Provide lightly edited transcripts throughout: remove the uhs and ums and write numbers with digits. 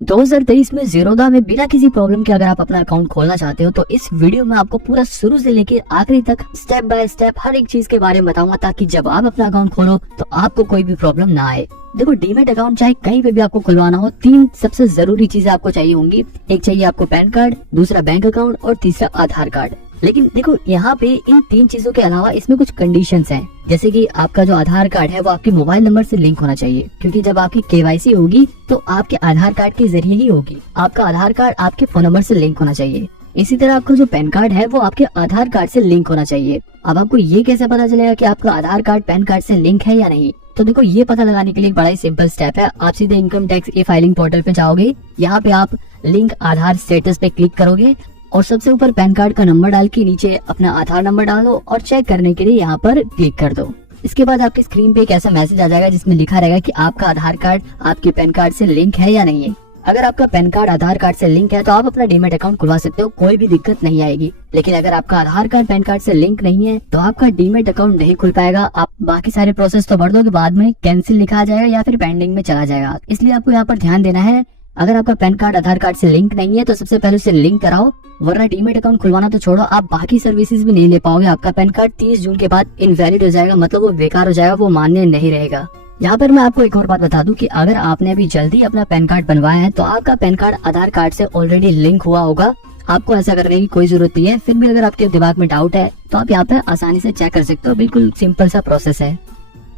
2023 में ज़ीरोधा में बिना किसी प्रॉब्लम के अगर आप अपना अकाउंट खोलना चाहते हो तो इस वीडियो में आपको पूरा शुरू से लेकर आखिरी तक स्टेप बाय स्टेप हर एक चीज के बारे में बताऊंगा, ताकि जब आप अपना अकाउंट खोलो तो आपको कोई भी प्रॉब्लम ना आए। देखो, डीमैट अकाउंट चाहे कहीं पे भी आपको खुलवाना हो, 3 सबसे जरूरी चीजें आपको चाहिए होंगी। एक चाहिए आपको पैन कार्ड, दूसरा बैंक अकाउंट और तीसरा आधार कार्ड। लेकिन देखो, यहाँ पे इन 3 चीजों के अलावा इसमें कुछ कंडीशंस हैं, जैसे कि आपका जो आधार कार्ड है वो आपके मोबाइल नंबर से लिंक होना चाहिए, क्योंकि जब आपकी केवाईसी होगी तो आपके आधार कार्ड के जरिए ही होगी। आपका आधार कार्ड आपके फोन नंबर से लिंक होना चाहिए। इसी तरह आपका जो पैन कार्ड है वो आपके आधार कार्ड से लिंक होना चाहिए। अब आपको ये कैसे पता चलेगा कि आपका आधार कार्ड पैन कार्ड से लिंक है या नहीं? तो देखो, ये पता लगाने के लिए बड़ा ही सिंपल स्टेप है। आप सीधे income tax e filing portal पे जाओगे, यहाँ पे आप लिंक आधार स्टेटस पे क्लिक करोगे और सबसे ऊपर पैन कार्ड का नंबर डाल के नीचे अपना आधार नंबर डालो और चेक करने के लिए यहाँ पर क्लिक कर दो। इसके बाद आपकी स्क्रीन पे एक ऐसा मैसेज आ जाएगा जिसमें लिखा रहेगा कि आपका आधार कार्ड आपके पैन कार्ड से लिंक है या नहीं है। अगर आपका पैन कार्ड आधार कार्ड से लिंक है तो आप अपना डीमैट अकाउंट खुलवा सकते हो, कोई भी दिक्कत नहीं आएगी। लेकिन अगर आपका आधार कार्ड पैन कार्ड से लिंक नहीं है तो आपका डीमैट अकाउंट नहीं खुल पाएगा। आप बाकी सारे प्रोसेस तो भर दोगे, बाद में कैंसिल लिखा जाएगा या फिर पेंडिंग में चला जाएगा। इसलिए आपको यहाँ पर ध्यान देना है, अगर आपका पैन कार्ड आधार कार्ड से लिंक नहीं है तो सबसे पहले उसे लिंक कराओ, वरना डीमैट अकाउंट खुलवाना तो छोड़ो, आप बाकी सर्विसेज भी नहीं ले पाओगे। आपका पैन कार्ड 30 जून के बाद इनवैलिड हो जाएगा, मतलब वो बेकार हो जाएगा, वो मान्य नहीं रहेगा। यहाँ पर मैं आपको एक और बात बता दूं कि अगर आपने अभी जल्दी अपना पैन कार्ड बनवाया है तो आपका पैन कार्ड आधार कार्ड से ऑलरेडी लिंक हुआ होगा। आपको ऐसा करने की कोई जरूरत नहीं है। फिर भी अगर आपके दिमाग में डाउट है तो आप यहाँ पे आसानी से चेक कर सकते हो, बिल्कुल सिंपल सा प्रोसेस है।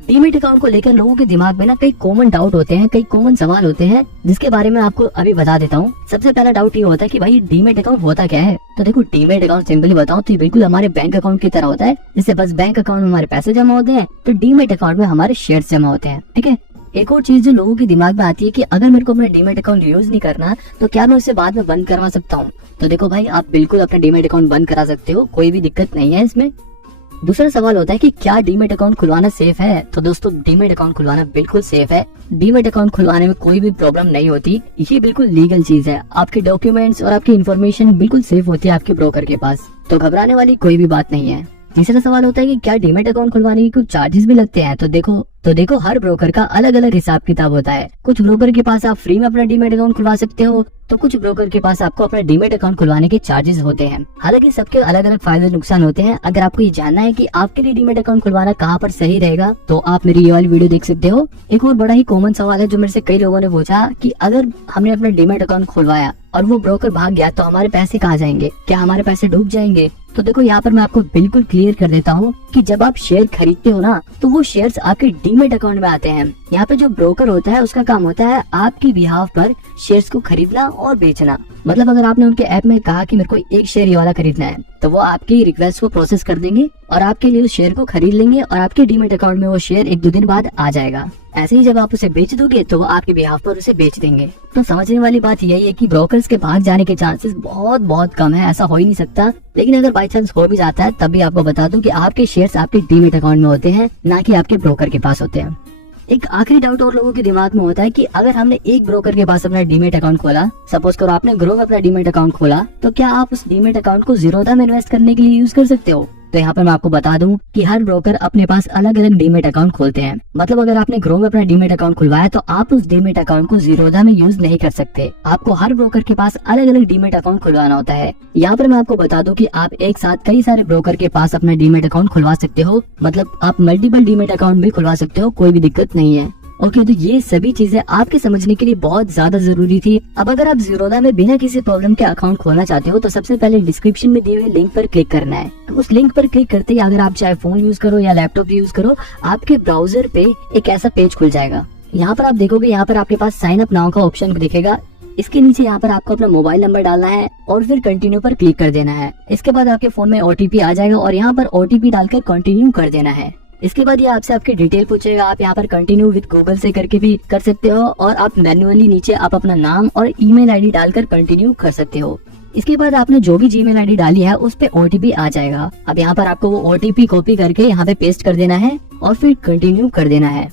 डीमैट अकाउंट को लेकर लोगों के दिमाग में ना कई कॉमन डाउट होते हैं, कई कॉमन सवाल होते हैं, जिसके बारे में आपको अभी बता देता हूँ। सबसे पहला डाउट ये होता है कि भाई डीमैट अकाउंट होता क्या है? तो देखो, डीमैट अकाउंट सिंपली बताऊं तो बिल्कुल हमारे बैंक अकाउंट की तरह होता है। जैसे बस बैंक अकाउंट में हमारे पैसे जमा होते हैं तो डीमैट अकाउंट में हमारे शेयर्स जमा होते हैं। ठीक है। एक और चीज जो लोगों के दिमाग में आती है कि अगर मेरे को अपना डीमैट अकाउंट यूज नहीं करना तो क्या मैं उसे बाद में बंद करवा सकता हूँ? तो देखो भाई, आप बिल्कुल अपना डीमैट अकाउंट बंद करा सकते हो, कोई भी दिक्कत नहीं है इसमें। दूसरा सवाल होता है कि क्या डीमैट अकाउंट खुलवाना सेफ है? तो दोस्तों, डीमैट अकाउंट खुलवाना बिल्कुल सेफ है। डीमैट अकाउंट खुलवाने में कोई भी प्रॉब्लम नहीं होती, ये बिल्कुल लीगल चीज है। आपके डॉक्यूमेंट्स और आपकी इन्फॉर्मेशन बिल्कुल सेफ होती है आपके ब्रोकर के पास, तो घबराने वाली कोई भी बात नहीं है। तीसरा सवाल होता है कि क्या डीमैट अकाउंट खुलवाने के कुछ चार्जेस भी लगते हैं? तो देखो हर ब्रोकर का अलग अलग हिसाब किताब होता है। कुछ ब्रोकर के पास आप फ्री में अपना डीमैट अकाउंट खुलवा सकते हो, तो कुछ ब्रोकर के पास आपको अपना डीमैट अकाउंट खुलवाने के चार्जेस होते हैं। हालांकि सबके अलग अलग फायदे नुकसान होते हैं। अगर आपको ये जानना है कि आपके लिए डीमैट अकाउंट खुलवाना कहाँ पर सही रहेगा तो आप मेरी ये वाली वीडियो देख सकते हो। एक और बड़ा ही कॉमन सवाल है जो मेरे से कई लोगों ने पूछा कि अगर हमने अपना डीमैट अकाउंट खुलवाया और वो ब्रोकर भाग गया तो हमारे पैसे कहाँ जाएंगे? क्या हमारे पैसे डूब जाएंगे? तो देखो, यहाँ पर मैं आपको बिल्कुल क्लियर कर देता हूँ कि जब आप शेयर खरीदते हो ना तो वो शेयर्स आपके डीमैट अकाउंट में आते हैं। यहाँ पे जो ब्रोकर होता है उसका काम होता है आपकी बिहाफ पर शेयर्स को खरीदना और बेचना। मतलब अगर आपने उनके ऐप में कहा कि मेरे को एक शेयर ये वाला खरीदना है तो वो आपकी रिक्वेस्ट को प्रोसेस कर देंगे और आपके लिए उस शेयर को खरीद लेंगे और आपके डीमैट अकाउंट में वो शेयर 1-2 दिन बाद आ जाएगा। ऐसे ही जब आप उसे बेच दोगे तो वो आपके बिहाफ पर उसे बेच देंगे। तो समझने वाली बात यही है कि ब्रोकर्स के भाग जाने के चांसेस बहुत कम है, ऐसा हो ही नहीं सकता। लेकिन अगर बाई चांस हो भी जाता है तब भी आपको बता दूं कि आपके शेयर्स आपके डीमैट अकाउंट में होते हैं, ना कि आपके ब्रोकर के पास होते हैं। एक आखिरी डाउट और लोगों के दिमाग में होता है कि अगर हमने एक ब्रोकर के पास अपना डीमैट अकाउंट खोला, सपोज करो आपने ग्रो में अपना डीमैट अकाउंट खोला, तो क्या आप उस डीमैट अकाउंट को ज़ीरोधा में इन्वेस्ट करने के लिए यूज कर सकते हो? तो यहाँ पर मैं आपको बता दूं कि हर ब्रोकर अपने पास अलग अलग डीमैट अकाउंट खोलते हैं। मतलब अगर आपने ग्रो में अपना डीमैट अकाउंट खुलवाया तो आप उस डीमैट अकाउंट को ज़ीरोधा में यूज नहीं कर सकते। आपको हर ब्रोकर के पास अलग अलग डीमैट अकाउंट खुलवाना होता है। यहाँ पर मैं आपको बता दूं कि आप एक साथ कई सारे ब्रोकर के पास अपना डीमैट अकाउंट खुलवा सकते हो। मतलब आप मल्टीपल डीमैट अकाउंट भी खुलवा सकते हो, कोई भी दिक्कत नहीं है। ओके, तो ये सभी चीजें आपके समझने के लिए बहुत ज्यादा जरूरी थी। अब अगर आप ज़ीरोधा में बिना किसी प्रॉब्लम के अकाउंट खोलना चाहते हो तो सबसे पहले डिस्क्रिप्शन में दिए हुए लिंक पर क्लिक करना है। उस लिंक पर क्लिक करते ही अगर आप चाहे फोन यूज करो या लैपटॉप यूज करो, आपके ब्राउजर पे एक ऐसा पेज खुल जाएगा। यहाँ पर आप देखोगे, यहाँ पर आपके पास साइन अप नाउ का ऑप्शन दिखेगा। इसके नीचे यहाँ पर आपको अपना मोबाइल नंबर डालना है और फिर कंटिन्यू पर क्लिक कर देना है। इसके बाद आपके फोन में OTP आ जाएगा और यहाँ पर OTP डालकर कंटिन्यू कर देना है। इसके बाद ये आपसे आपकी डिटेल पूछेगा। आप यहाँ पर कंटिन्यू विद गूगल से करके भी कर सकते हो और आप मैन्युअली नीचे आप अपना नाम और ईमेल आईडी डालकर कंटिन्यू कर सकते हो। इसके बाद आपने जो भी जीमेल आईडी डाली है उस पे OTP आ जाएगा। अब यहाँ पर आपको वो OTP कॉपी करके यहाँ पे पेस्ट कर देना है और फिर कंटिन्यू कर देना है।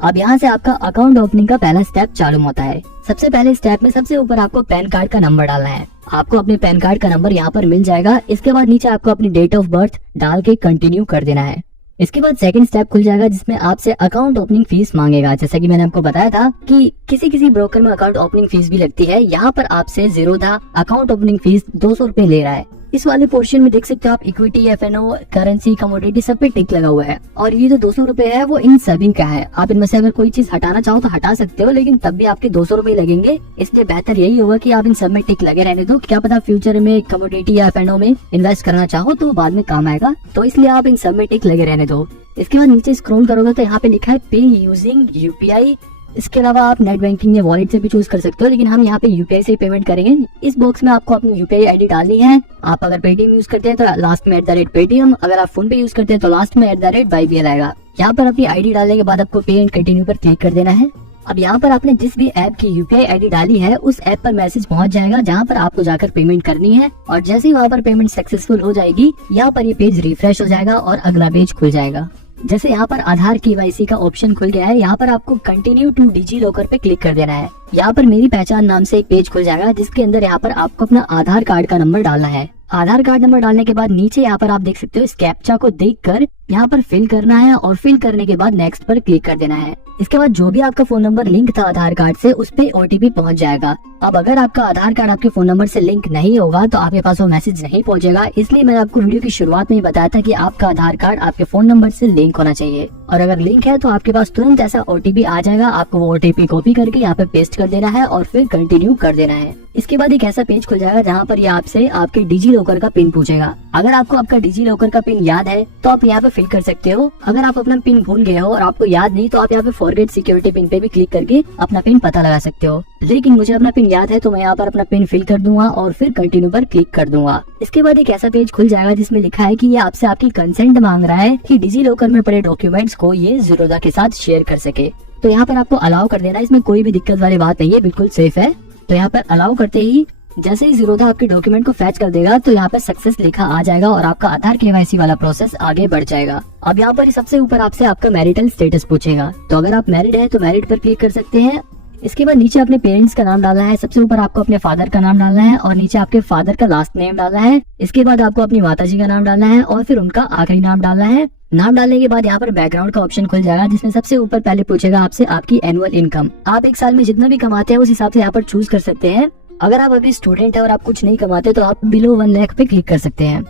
अब यहाँ से आपका अकाउंट ओपनिंग का पहला स्टेप चालू होता है। सबसे पहले स्टेप में सबसे ऊपर आपको पैन कार्ड का नंबर डालना है। आपको अपने पैन कार्ड का नंबर यहाँ पर मिल जाएगा। इसके बाद नीचे आपको अपनी डेट ऑफ बर्थ डाल के कंटिन्यू कर देना है। इसके बाद सेकंड स्टेप खुल जाएगा जिसमें आपसे अकाउंट ओपनिंग फीस मांगेगा। जैसा कि मैंने आपको बताया था कि किसी ब्रोकर में अकाउंट ओपनिंग फीस भी लगती है, यहाँ पर आपसे ज़ीरोधा अकाउंट ओपनिंग फीस 200 रुपए ले रहा है। इस वाले पोर्शन में देख सकते हो आप इक्विटी, एफएनओ, करेंसी, कमोडिटी सब पे टिक लगा हुआ है और ये जो 200 रुपए है वो इन सभी का है। आप इनमें से अगर कोई चीज हटाना चाहो तो हटा सकते हो, लेकिन तब भी आपके 200 रुपए लगेंगे। इसलिए बेहतर यही होगा कि आप इन सब में टिक लगे रहने दो। क्या पता फ्यूचर में कमोडिटी या एफएनओ में इन्वेस्ट करना चाहो तो बाद में काम आएगा, तो इसलिए आप इन सब में टिक लगे रहने दो। इसके बाद नीचे स्क्रॉल करोगे तो यहाँ पे लिखा है पे यूजिंग यूपीआई। इसके अलावा आप नेट बैंकिंग या वॉलेट से भी चूज कर सकते हो, लेकिन हम यहाँ पे यूपीआई से ही पेमेंट करेंगे। इस बॉक्स में आपको अपनी यूपीआई आईडी डालनी है। आप अगर पेटीएम यूज करते हैं तो लास्ट में @पेटीएम, अगर आप फोन पे यूज करते हैं तो लास्ट में @YBL आएगा। यहाँ पर अपनी आईडी डालने के बाद आपको पे एंड कंटिन्यू पर क्लिक कर देना है। अब यहाँ पर आपने जिस भी ऐप की यूपीआई आईडी डाली है उस ऐप पर मैसेज पहुंच जाएगा जहाँ पर आपको जाकर पेमेंट करनी है, और जैसे ही वहाँ पर पेमेंट सक्सेसफुल हो जाएगी यहाँ पर ये पेज रिफ्रेश हो जाएगा और अगला पेज खुल जाएगा। जैसे यहाँ पर आधार KYC का ऑप्शन खुल गया है, यहाँ पर आपको कंटिन्यू टू डिजी लॉकर पे क्लिक कर देना है। यहाँ पर मेरी पहचान नाम से एक पेज खुल जाएगा जिसके अंदर यहाँ पर आपको अपना आधार कार्ड का नंबर डालना है। आधार कार्ड नंबर डालने के बाद नीचे यहाँ पर आप देख सकते हो इस कैप्चा को देखकर यहाँ पर फिल करना है और फिल करने के बाद नेक्स्ट पर क्लिक कर देना है। इसके बाद जो भी आपका फोन नंबर लिंक था आधार कार्ड से उस पे OTP पहुंच जाएगा। अब अगर आपका आधार कार्ड आपके फोन नंबर से लिंक नहीं होगा तो आपके पास वो मैसेज नहीं पहुंचेगा। इसलिए मैंने आपको वीडियो की शुरुआत में ही बताया था कि आपका आधार कार्ड आपके फोन नंबर से लिंक होना चाहिए, और अगर लिंक है तो आपके पास तुरंत ऐसा OTP आ जाएगा। आपको वो OTP कॉपी करके यहाँ पे पेस्ट कर देना है और फिर कंटिन्यू कर देना है। इसके बाद एक ऐसा पेज खुल जाएगा जहाँ पर ये आपसे आपके डिजी लॉकर का पिन पूछेगा। अगर आपको आपका डिजी लॉकर का पिन याद है तो आप यहाँ पे फिल कर सकते हो। अगर आप अपना पिन भूल गए हो और आपको याद नहीं तो आप यहाँ पे फॉरगेट सिक्योरिटी पिन पे भी क्लिक करके अपना पिन पता लगा सकते हो, लेकिन मुझे अपना पिन याद है तो मैं यहाँ पर अपना पिन फिल कर दूंगा और फिर कंटिन्यू पर क्लिक कर दूंगा। इसके बाद एक ऐसा पेज खुल जाएगा जिसमें लिखा है कि ये आपसे आपकी कंसेंट मांग रहा है कि डिजी लॉकर में पड़े डॉक्यूमेंट्स को ये ज़ीरोधा के साथ शेयर कर सके। तो यहाँ पर आपको अलाउ कर देना है। इसमें कोई भी दिक्कत वाली बात नहीं है, बिल्कुल सेफ है। तो यहाँ पर अलाउ करते ही जैसे ही ज़ीरोधा आपके डॉक्यूमेंट को फैच कर देगा तो यहाँ पे सक्सेस लिखा आ जाएगा और आपका आधार KYC वाला प्रोसेस आगे बढ़ जाएगा। अब यहाँ पर सबसे ऊपर आपसे आपका मैरिटल स्टेटस पूछेगा, तो अगर आप मैरिड है तो मैरिड पर क्लिक कर सकते हैं। इसके बाद नीचे अपने पेरेंट्स का नाम डालना है। सबसे ऊपर आपको अपने फादर का नाम डालना है और नीचे आपके फादर का लास्ट नेम डालना है। इसके बाद आपको अपनी माताजी का नाम डालना है और फिर उनका आखिरी नाम डालना है। नाम डालने के बाद यहाँ पर बैकग्राउंड का ऑप्शन खुल जाएगा जिसमें सबसे ऊपर पहले पूछेगा आपसे आपकी एनुअल इनकम। आप एक साल में जितना भी कमाते हैं उस हिसाब से यहाँ पर चूज कर सकते हैं। अगर आप अभी स्टूडेंट है और आप कुछ नहीं कमाते तो आप बिलो 1 लाख पे क्लिक कर सकते हैं।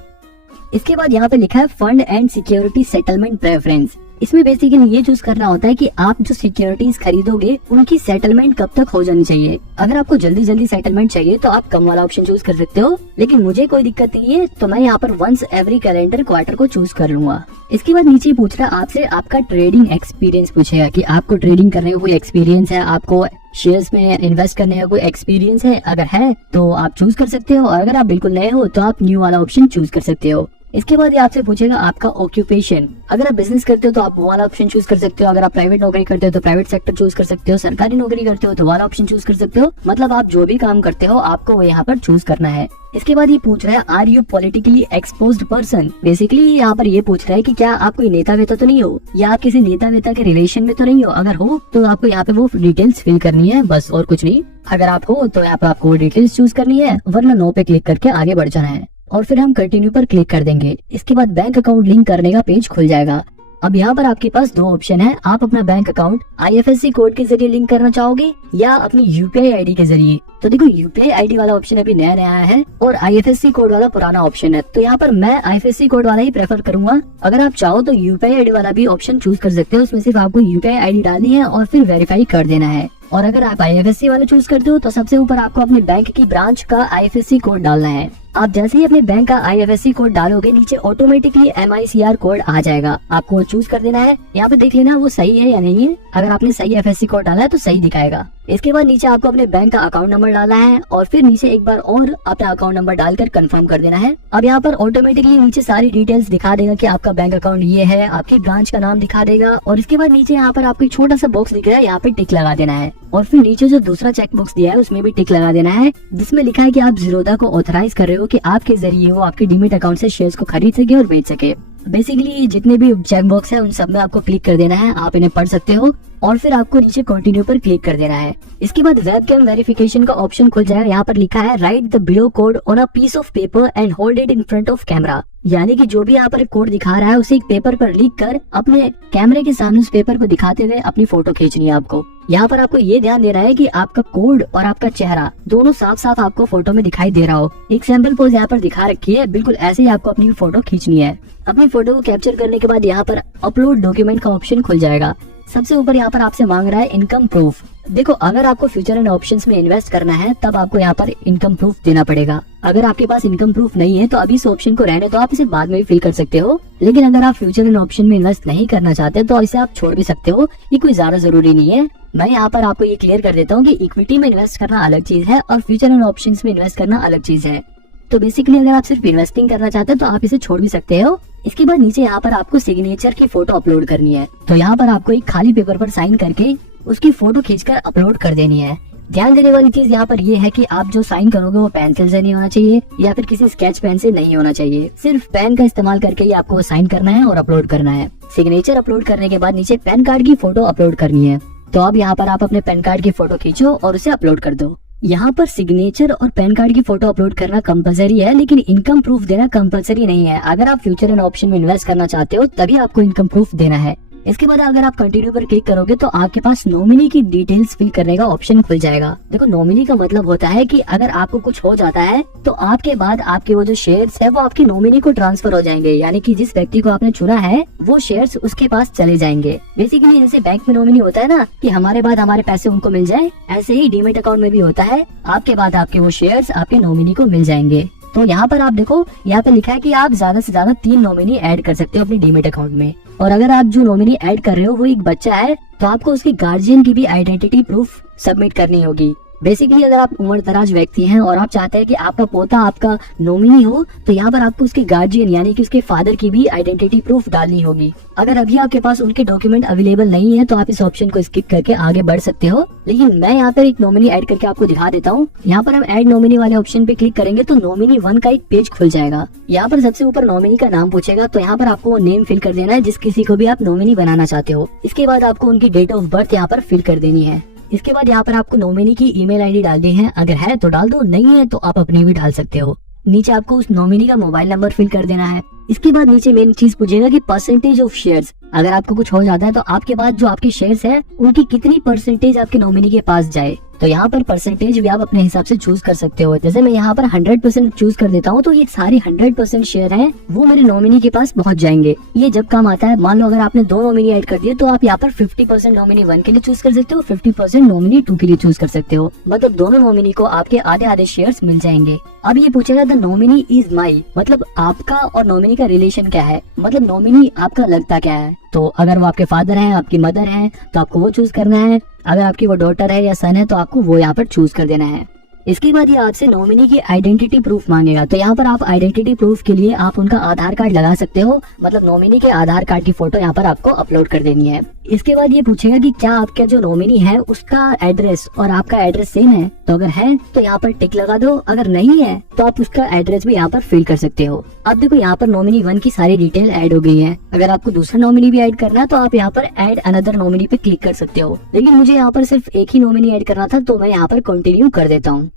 इसके बाद यहाँ पे लिखा है fund and security settlement preference. इसमें बेसिकली ये चूज करना होता है कि आप जो सिक्योरिटीज खरीदोगे उनकी सेटलमेंट कब तक हो जानी चाहिए। अगर आपको जल्दी जल्दी सेटलमेंट चाहिए तो आप कम वाला ऑप्शन चूज कर सकते हो, लेकिन मुझे कोई दिक्कत नहीं है तो मैं यहाँ पर वंस एवरी कैलेंडर क्वार्टर को चूज कर लूंगा। इसके बाद नीचे पूछ रहा है आपसे आपका ट्रेडिंग एक्सपीरियंस पूछेगा कि आपको ट्रेडिंग करने का कोई एक्सपीरियंस है, आपको शेयर्स में इन्वेस्ट करने का कोई एक्सपीरियंस है। अगर है तो आप चूज कर सकते हो, और अगर आप बिल्कुल नए हो तो आप न्यू वाला ऑप्शन चूज कर सकते हो। इसके बाद ये आपसे पूछेगा आपका ऑक्यूपेशन। अगर आप बिजनेस करते हो तो आप वो वाला ऑप्शन चूज कर सकते हो। अगर आप प्राइवेट नौकरी करते हो तो प्राइवेट सेक्टर चूज कर सकते हो। सरकारी नौकरी करते हो तो वाला ऑप्शन चूज कर सकते हो। मतलब आप जो भी काम करते हो आपको वो यहाँ पर चूज करना है। इसके बाद ये पूछ रहा है are you politically exposed person. Basically यहाँ पर ये पूछ रहा है कि क्या आप कोई नेता वेता तो नहीं हो या आप किसी नेता वेता के रिलेशन में तो नहीं हो। अगर हो तो आपको यहाँ पे वो डिटेल्स फिल करनी है, बस और कुछ नहीं। अगर आप हो तो यहाँ पे आपको डिटेल्स चूज करनी है, वरना नो पे क्लिक करके आगे बढ़ जाना है और फिर हम कंटिन्यू पर क्लिक कर देंगे। इसके बाद बैंक अकाउंट लिंक करने का पेज खुल जाएगा। अब यहाँ पर आपके पास 2 ऑप्शन है। आप अपना बैंक अकाउंट IFSC कोड के जरिए लिंक करना चाहोगे या अपनी UPI आईडी के जरिए। तो देखो UPI आईडी वाला ऑप्शन अभी नया नया है और IFSC कोड वाला पुराना ऑप्शन है। तो यहाँ पर मैं IFSC कोड वाला ही प्रेफर करूंगा। अगर आप चाहो तो UPI आईडी वाला भी ऑप्शन चूज कर सकते हो। उसमें सिर्फ आपको UPI आईडी डालनी है और फिर वेरीफाई कर देना है। और अगर आप IFSC वाला चूज करते हो तो सबसे ऊपर आपको अपने बैंक की ब्रांच का IFSC कोड डालना है। आप जैसे ही अपने बैंक का IFSC कोड डालोगे नीचे ऑटोमेटिकली MICR कोड आ जाएगा, आपको चूज कर देना है। यहाँ पे देख लेना वो सही है या नहीं है। अगर आपने सही FSC कोड डाला है तो सही दिखाएगा। इसके बाद नीचे आपको अपने बैंक का अकाउंट नंबर डालना है और फिर नीचे एक बार और अपना अकाउंट नंबर डालकर कंफर्म कर देना है। अब यहाँ पर ऑटोमेटिकली नीचे सारी डिटेल्स दिखा देगा कि आपका बैंक अकाउंट ये है, आपकी ब्रांच का नाम दिखा देगा। और इसके बाद नीचे यहाँ पर आपको एक छोटा सा बॉक्स दिख रहा है, यहाँ पे टिक लगा देना है और फिर नीचे जो दूसरा चेक बॉक्स दिया है उसमें भी टिक लगा देना है, जिसमें लिखा है कि आप ज़ीरोधा को ऑथराइज कर रहे हो कि आपके जरिए वो आपके डीमेट अकाउंट से शेयर्स को खरीद सके और बेच सके। बेसिकली जितने भी चेक बॉक्स है उन सब में आपको क्लिक कर देना है। आप इन्हें पढ़ सकते हो। और फिर आपको नीचे कंटिन्यू पर क्लिक कर देना है। इसके बाद वेबकैम वेरिफिकेशन का ऑप्शन खुल जाएगा। यहाँ पर लिखा है write the below code on a piece of paper and hold it in front of camera, यानी कि जो भी यहाँ पर कोड दिखा रहा है उसे एक पेपर पर लिख कर अपने कैमरे के सामने उस पेपर को दिखाते हुए अपनी फोटो खींचनी है आपको। यहाँ पर आपको ये ध्यान देना है कि आपका कोड और आपका चेहरा दोनों साफ साफ आपको फोटो में दिखाई दे रहा हो। एक सैंपल पोज यहाँ पर दिखा रखी है, बिल्कुल ऐसे ही आपको अपनी फोटो खींचनी है। अपनी फोटो को कैप्चर करने के बाद यहाँ पर अपलोड डॉक्यूमेंट का ऑप्शन खुल जाएगा। सबसे ऊपर यहाँ पर आपसे मांग रहा है इनकम प्रूफ। देखो, अगर आपको फ्यूचर एंड ऑप्शंस में इन्वेस्ट करना है तब आपको यहाँ पर इनकम प्रूफ देना पड़ेगा। अगर आपके पास इनकम प्रूफ नहीं है तो अभी इस ऑप्शन को रहने तो आप इसे बाद में भी फिल कर सकते हो, लेकिन अगर आप फ्यूचर एंड ऑप्शन में इन्वेस्ट नहीं करना चाहते तो इसे आप छोड़ भी सकते हो, ये कोई ज्यादा जरूरी नहीं है। मैं यहाँ पर आपको ये क्लियर कर देता हूँ कि इक्विटी में इन्वेस्ट करना अलग चीज है और फ्यूचर एंड ऑप्शन में इन्वेस्ट करना अलग चीज है। तो बेसिकली अगर आप सिर्फ इन्वेस्टिंग करना चाहते हैं तो आप इसे छोड़ भी सकते हो। इसके बाद नीचे यहाँ पर आपको सिग्नेचर की फोटो अपलोड करनी है, तो यहाँ पर आपको एक खाली पेपर पर साइन करके उसकी फोटो खींचकर अपलोड कर देनी है। ध्यान देने वाली चीज यहाँ पर ये है कि आप जो साइन करोगे वो पेंसिल से नहीं होना चाहिए या फिर किसी स्केच पेन से नहीं होना चाहिए, सिर्फ पेन का इस्तेमाल करके ही आपको साइन करना है और अपलोड करना है। सिग्नेचर अपलोड करने के बाद नीचे पैन कार्ड की फोटो अपलोड करनी है, तो अब यहाँ पर आप अपने पैन कार्ड की फोटो खींचो और उसे अपलोड कर दो। यहाँ पर सिग्नेचर और पैन कार्ड की फोटो अपलोड करना कंपलसरी है, लेकिन इनकम प्रूफ देना कंपलसरी नहीं है। अगर आप फ्यूचर एंड ऑप्शन में इन्वेस्ट करना चाहते हो तभी आपको इनकम प्रूफ देना है। इसके बाद अगर आप कंटिन्यू पर क्लिक करोगे तो आपके पास नॉमिनी की डिटेल्स फिल करने का ऑप्शन खुल जाएगा। देखो, नॉमिनी का मतलब होता है कि अगर आपको कुछ हो जाता है तो आपके बाद आपके वो जो शेयर्स है वो आपकी नॉमिनी को ट्रांसफर हो जाएंगे, यानी कि जिस व्यक्ति को आपने चुना है वो शेयर्स उसके पास चले जाएंगे। बेसिकली जैसे बैंक में नॉमिनी होता है ना कि हमारे बाद हमारे पैसे उनको मिल जाए, ऐसे ही डीमेट अकाउंट में भी होता है, आपके बाद आपके वो शेयर्स आपके नॉमिनी को मिल जाएंगे। तो यहाँ पर आप देखो, यहाँ पे लिखा है कि आप ज्यादा से ज्यादा 3 नॉमिनी ऐड कर सकते हो अपने डीमेट अकाउंट में, और अगर आप जो नॉमिनी ऐड कर रहे हो वो एक बच्चा है तो आपको उसके गार्जियन की भी आइडेंटिटी प्रूफ सबमिट करनी होगी। बेसिकली अगर आप उम्र दराज व्यक्ति हैं और आप चाहते हैं कि आपका पोता आपका नॉमिनी हो तो यहाँ पर आपको उसके गार्जियन यानी कि उसके फादर की भी आइडेंटिटी प्रूफ डालनी होगी। अगर अभी आपके पास उनके डॉक्यूमेंट अवेलेबल नहीं है तो आप इस ऑप्शन को स्किप करके आगे बढ़ सकते हो, लेकिन मैं यहाँ पर एक नॉमिनी ऐड करके आपको दिखा देता हूँ। यहाँ पर हम ऐड नॉमिनी वाले ऑप्शन पे क्लिक करेंगे तो नॉमिनी 1 का एक पेज खुल जाएगा। यहाँ पर सबसे ऊपर नॉमिनी का नाम पूछेगा, तो यहाँ पर आपको वो नेम फिल कर देना है जिस किसी को भी आप नॉमिनी बनाना चाहते हो। इसके बाद आपको उनकी डेट ऑफ बर्थ यहाँ पर फिल कर देनी है। इसके बाद यहाँ पर आपको नॉमिनी की ईमेल आईडी डालनी है, अगर है तो डाल दो, नहीं है तो आप अपनी भी डाल सकते हो। नीचे आपको उस नॉमिनी का मोबाइल नंबर फिल कर देना है। इसके बाद नीचे मेन चीज पूछेगा कि परसेंटेज ऑफ शेयर्स, अगर आपको कुछ हो जाता है तो आपके पास जो आपके शेयर्स है उनकी कितनी परसेंटेज आपके नॉमिनी के पास जाए। तो यहाँ पर परसेंटेज भी आप अपने हिसाब से चूज कर सकते हो। जैसे मैं यहाँ पर 100% चूज कर देता हूँ तो ये सारे 100% शेयर हैं वो मेरे नॉमिनी के पास पहुँच जाएंगे। ये जब काम आता है, मान लो अगर आपने 2 नॉमिनी ऐड कर दिए तो आप यहाँ पर 50% नॉमिनी 1 के लिए चूज कर सकते हो, 50% नॉमिनी 2 के लिए चूज कर सकते हो। मतलब दोनों नॉमिनी को आपके आधे आधे शेयर्स मिल जाएंगे। अब ये पूछेगा द नॉमिनी इज माई, मतलब आपका और नॉमिनी का रिलेशन क्या है, मतलब नॉमिनी आपका लगता क्या है। तो अगर वो आपके फादर हैं, आपकी मदर हैं, तो आपको वो चूज करना है। अगर आपकी वो डॉटर है या सन है तो आपको वो यहाँ पर चूज कर देना है। इसके बाद ये आपसे नॉमिनी की आइडेंटिटी प्रूफ मांगेगा, तो यहाँ पर आप आइडेंटिटी प्रूफ के लिए आप उनका आधार कार्ड लगा सकते हो, मतलब नॉमिनी के आधार कार्ड की फोटो यहाँ पर आपको अपलोड कर देनी है। इसके बाद ये पूछेगा कि क्या आपका जो नॉमिनी है उसका एड्रेस और आपका एड्रेस सेम है, तो अगर है तो यहाँ पर टिक लगा दो, अगर नहीं है तो आप उसका एड्रेस भी यहाँ पर फिल कर सकते हो। अब देखो यहाँ पर नॉमिनी 1 की सारी डिटेल ऐड हो गई है। अगर आपको दूसरा नॉमिनी भी ऐड करना है तो आप यहाँ पर ऐड अनदर नॉमिनी पे क्लिक कर सकते हो, लेकिन मुझे यहाँ पर सिर्फ एक ही नॉमिनी ऐड करना था तो मैं यहाँ पर कंटिन्यू कर देता हूँ।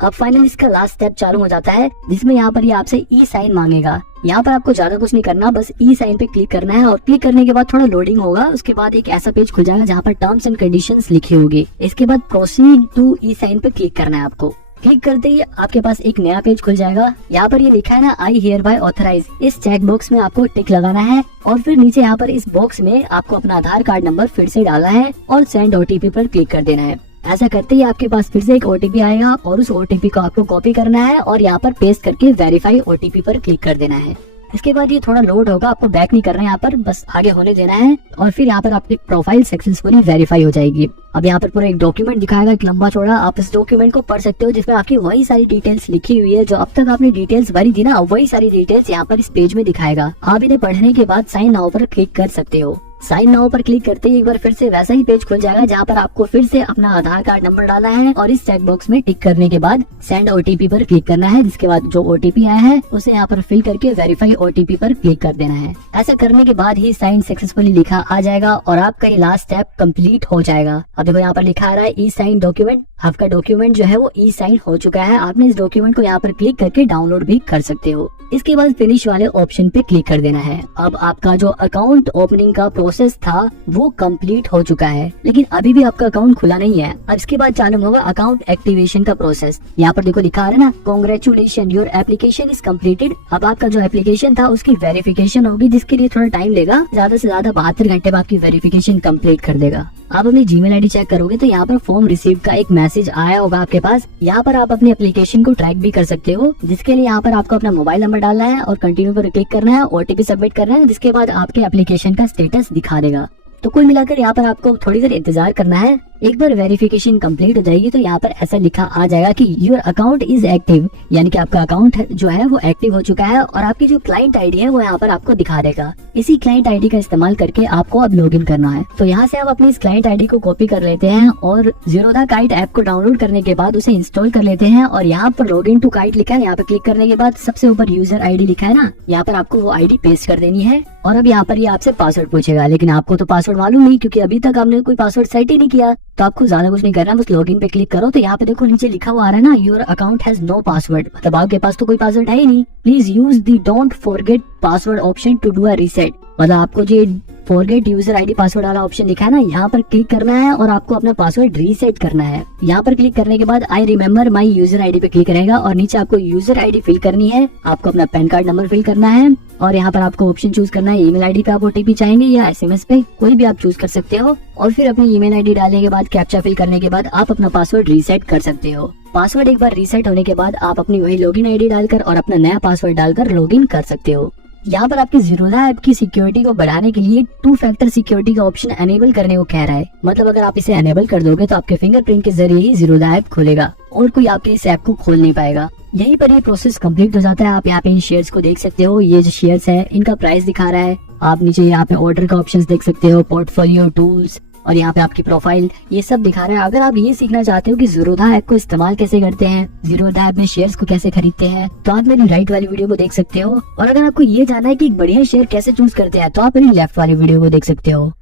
अब फाइनली इसका लास्ट स्टेप चालू हो जाता है जिसमें यहाँ पर ये आपसे ई साइन मांगेगा। यहाँ पर आपको ज्यादा कुछ नहीं करना, बस ई साइन पे क्लिक करना है और क्लिक करने के बाद थोड़ा लोडिंग होगा। उसके बाद एक ऐसा पेज खुल जाएगा जहाँ पर टर्म्स एंड कंडीशंस लिखी होगी। इसके बाद प्रोसीड टू ई साइन पे क्लिक करना है आपको। क्लिक करते ही आपके पास एक नया पेज खुल जाएगा। यहाँ पर ये लिखा है ना आई हियर बाय ऑथराइज, इस चेक बॉक्स में आपको टिक लगाना है और फिर नीचे यहाँ पर इस बॉक्स में आपको अपना आधार कार्ड नंबर फिर से डालना है और सेंड ओटीपी पर क्लिक कर देना है। ऐसा करते ही आपके पास फिर से एक ओटीपी आएगा और उस ओटीपी को आपको कॉपी करना है और यहाँ पर पेस्ट करके वेरीफाई ओटीपी पर क्लिक कर देना है। इसके बाद ये थोड़ा लोड होगा, आपको बैक नहीं करना है, यहाँ पर बस आगे होने देना है और फिर यहाँ पर आपकी प्रोफाइल सक्सेसफुली वेरीफाई हो जाएगी। अब यहाँ पर पूरा एक डॉक्यूमेंट दिखाएगा, एक लंबा चौड़ा। आप इस डॉक्यूमेंट को पढ़ सकते हो जिसमें आपकी वही सारी डिटेल्स लिखी हुई है जो अब तक आपने डिटेल्स भरी थी ना, वही सारी डिटेल्स यहाँ पर इस पेज में दिखाएगा। आप इन्हें पढ़ने के बाद साइन नाउ पर क्लिक कर सकते हो। साइन नाउ पर क्लिक करते ही एक बार फिर से वैसा ही पेज खुल जाएगा, जहाँ पर आपको फिर से अपना आधार कार्ड नंबर डालना है और इस चेक बॉक्स में टिक करने के बाद सेंड OTP पर क्लिक करना है। जिसके बाद जो OTP आया है उसे यहाँ पर फिल करके वेरीफाई OTP पर क्लिक कर देना है। ऐसा करने के बाद ही साइन सक्सेसफुली लिखा आ जाएगा और आपका ये लास्ट स्टेप कंप्लीट हो जाएगा। अब देखो यहाँ पर लिखा आ रहा है ई साइन डॉक्यूमेंट। आपका डॉक्यूमेंट जो है वो ई साइन हो चुका है। आपने इस डॉक्यूमेंट को यहाँ पर क्लिक करके डाउनलोड भी कर सकते हो। इसके बाद फिनिश वाले ऑप्शन पे क्लिक कर देना है। अब आपका जो अकाउंट ओपनिंग का प्रोसेस था वो कंप्लीट हो चुका है, लेकिन अभी भी आपका अकाउंट खुला नहीं है। अब इसके बाद चालू होगा अकाउंट एक्टिवेशन का प्रोसेस। यहाँ पर देखो लिखा आ रहा है ना, congratulation your application is completed. अब आपका जो एप्लीकेशन था उसकी वेरिफिकेशन होगी, जिसके लिए थोड़ा टाइम लेगा। ज्यादा से ज्यादा 72 घंटे में आपकी वेरिफिकेशन कंप्लीट कर देगा। आप अपनी जीमेल आईडी चेक करोगे तो यहाँ पर फॉर्म रिसीव का एक मैसेज आया होगा आपके पास। यहाँ पर आप अपनी एप्लीकेशन को ट्रैक भी कर सकते हो, जिसके लिए यहाँ पर आपको अपना मोबाइल नंबर डालना है और कंटिन्यू पर क्लिक करना है, OTP सबमिट करना है। जिसके बाद आपके एप्लीकेशन का स्टेटस दिखा देगा। तो कुल मिलाकर यहाँ पर आपको थोड़ी देर इंतजार करना है। एक बार वेरिफिकेशन कंप्लीट हो जाएगी तो यहाँ पर ऐसा लिखा आ जाएगा कि योर अकाउंट इज एक्टिव, यानी कि आपका अकाउंट जो है वो एक्टिव हो चुका है और आपकी जो क्लाइंट आईडी है वो यहाँ पर आपको दिखा देगा। इसी क्लाइंट आईडी का इस्तेमाल करके आपको अब लॉगिन करना है। तो यहाँ से आप अपनी इस क्लाइंट आईडी को कॉपी कर लेते हैं और जीरोधा काइट ऐप को डाउनलोड करने के बाद उसे इंस्टॉल कर लेते हैं। और यहाँ पर लॉगिन टू काइट लिखा है, यहाँ पे क्लिक करने के बाद सबसे ऊपर यूजर आईडी लिखा है ना, यहाँ पर आपको वो आईडी पेस्ट कर देनी है। और अब यहाँ पर ये आपसे पासवर्ड पूछेगा, लेकिन आपको तो पासवर्ड मालूम नहीं क्योंकि अभी तक आपने कोई पासवर्ड सेट ही नहीं किया। तो आपको ज्यादा कुछ नहीं करना, बस लॉगिन पे क्लिक करो। तो यहाँ पे देखो नीचे लिखा हुआ आ रहा है ना, your account has no password, मतलब आपके पास तो कोई पासवर्ड है ही नहीं। Please use the don't forget password option to do a reset, मतलब आपको जो फॉरगेट यूजर आईडी पासवर्ड वाला ऑप्शन लिखा है ना, यहाँ पर क्लिक करना है और आपको अपना पासवर्ड रीसेट करना है। यहाँ पर क्लिक करने के बाद I remember my user ID पे क्लिक रहेगा और नीचे आपको यूजर आईडी फिल करनी है। आपको अपना पैन कार्ड नंबर फिल करना है और यहाँ पर आपको ऑप्शन चूज करना है, ईमेल आईडी पे आप OTP चाहेंगे या SMS पे, कोई भी आप चूज कर सकते हो। और फिर अपनी ईमेल आईडी डालने के बाद कैप्चा फिल करने के बाद आप अपना पासवर्ड रीसेट कर सकते हो। पासवर्ड एक बार रीसेट होने के बाद आप अपनी वही लॉगिन आईडी डालकर और अपना नया पासवर्ड डालकर लॉगिन कर सकते हो। यहाँ पर आपकी जीरोधा ऐप की सिक्योरिटी को बढ़ाने के लिए 2 फैक्टर सिक्योरिटी का ऑप्शन एनेबल करने को कह रहा है। मतलब अगर आप इसे एनेबल कर दोगे तो आपके फिंगरप्रिंट के जरिए ही जीरोधा ऐप खुलेगा और कोई आपके इस ऐप को खोल नहीं पाएगा। यहीं पर ये प्रोसेस कंप्लीट हो जाता है। आप यहाँ पे इन शेयर्स को देख सकते हो, ये जो शेयर्स है इनका प्राइस दिखा रहा है। आप नीचे यहाँ पे ऑर्डर का ऑप्शन देख सकते हो, पोर्टफोलियो, टूल्स और यहाँ पे आपकी प्रोफाइल, ये सब दिखा रहा है। अगर आप ये सीखना चाहते हो कि जीरोधा ऐप को इस्तेमाल कैसे करते हैं, जीरोधा ऐप में शेयर्स को कैसे खरीदते हैं, तो आप मेरी राइट वाली वीडियो को देख सकते हो। और अगर आपको ये जानना है कि एक बढ़िया शेयर कैसे चूज करते हैं तो आप मेरी लेफ्ट वाली वीडियो को देख सकते हो।